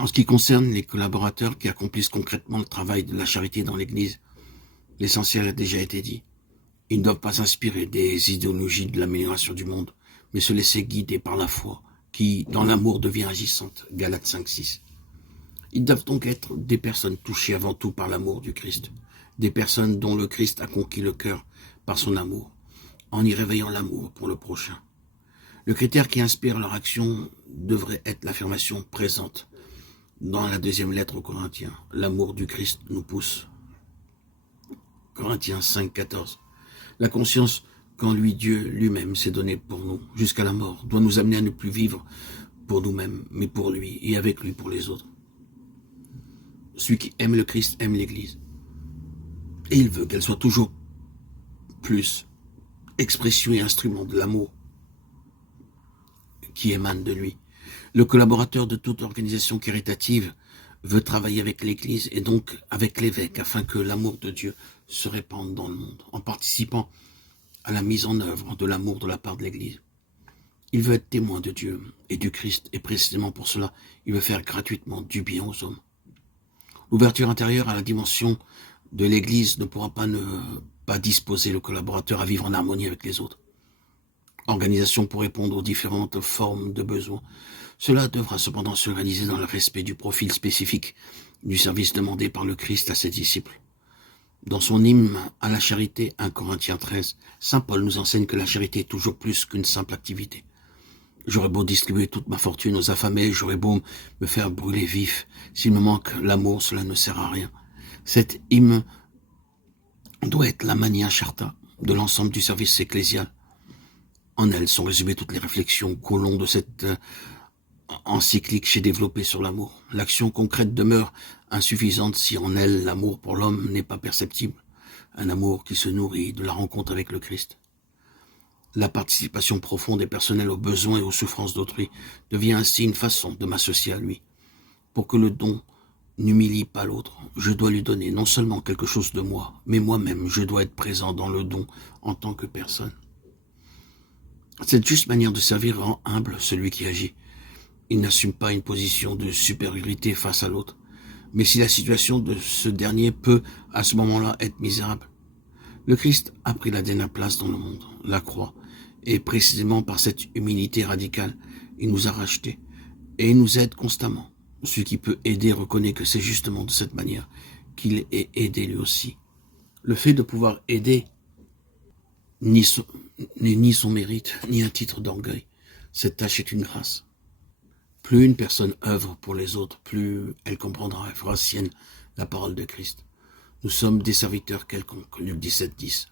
En ce qui concerne les collaborateurs qui accomplissent concrètement le travail de la charité dans l'Église, l'essentiel a déjà été dit. Ils ne doivent pas s'inspirer des idéologies de l'amélioration du monde, mais se laisser guider par la foi, qui, dans l'amour, devient agissante. Galates 5:6. Ils doivent donc être des personnes touchées avant tout par l'amour du Christ, des personnes dont le Christ a conquis le cœur par son amour, en y réveillant l'amour pour le prochain. Le critère qui inspire leur action devrait être l'affirmation présente dans la deuxième lettre aux Corinthiens. L'amour du Christ nous pousse. Corinthiens 5:14. La conscience qu'en lui Dieu lui-même s'est donné pour nous jusqu'à la mort doit nous amener à ne plus vivre pour nous-mêmes, mais pour lui et avec lui pour les autres. Celui qui aime le Christ aime l'Église. Et il veut qu'elle soit toujours plus expression et instrument de l'amour qui émane de lui. Le collaborateur de toute organisation caritative veut travailler avec l'Église et donc avec l'évêque afin que l'amour de Dieu se répande dans le monde, en participant à la mise en œuvre de l'amour de la part de l'Église. Il veut être témoin de Dieu et du Christ, et précisément pour cela, il veut faire gratuitement du bien aux hommes. L'ouverture intérieure à la dimension de l'Église ne pourra pas ne pas disposer le collaborateur à vivre en harmonie avec les autres. Organisation pour répondre aux différentes formes de besoins. Cela devra cependant s'organiser dans le respect du profil spécifique du service demandé par le Christ à ses disciples. Dans son hymne à la charité, 1 Corinthiens 13, saint Paul nous enseigne que la charité est toujours plus qu'une simple activité. J'aurais beau distribuer toute ma fortune aux affamés, j'aurais beau me faire brûler vif. S'il me manque l'amour, cela ne sert à rien. Cet hymne doit être la mania charta de l'ensemble du service ecclésial. En elle sont résumées toutes les réflexions qu'au long de cette encyclique j'ai développées sur l'amour. L'action concrète demeure insuffisante si en elle l'amour pour l'homme n'est pas perceptible. Un amour qui se nourrit de la rencontre avec le Christ. La participation profonde et personnelle aux besoins et aux souffrances d'autrui devient ainsi une façon de m'associer à lui. Pour que le don n'humilie pas l'autre, je dois lui donner non seulement quelque chose de moi, mais moi-même, je dois être présent dans le don en tant que personne. Cette juste manière de servir rend humble celui qui agit. Il n'assume pas une position de supériorité face à l'autre. Mais si la situation de ce dernier peut, à ce moment-là, être misérable, le Christ a pris la dernière place dans le monde, la croix, et précisément par cette humilité radicale, il nous a rachetés, et il nous aide constamment. Celui qui peut aider reconnaît que c'est justement de cette manière qu'il est aidé lui aussi. Le fait de pouvoir aider n'est ni son mérite, ni un titre d'orgueil. Cette tâche est une grâce. Plus une personne œuvre pour les autres, plus elle comprendra et fera sienne la parole de Christ. Nous sommes des serviteurs quelconques, Luc 17:10.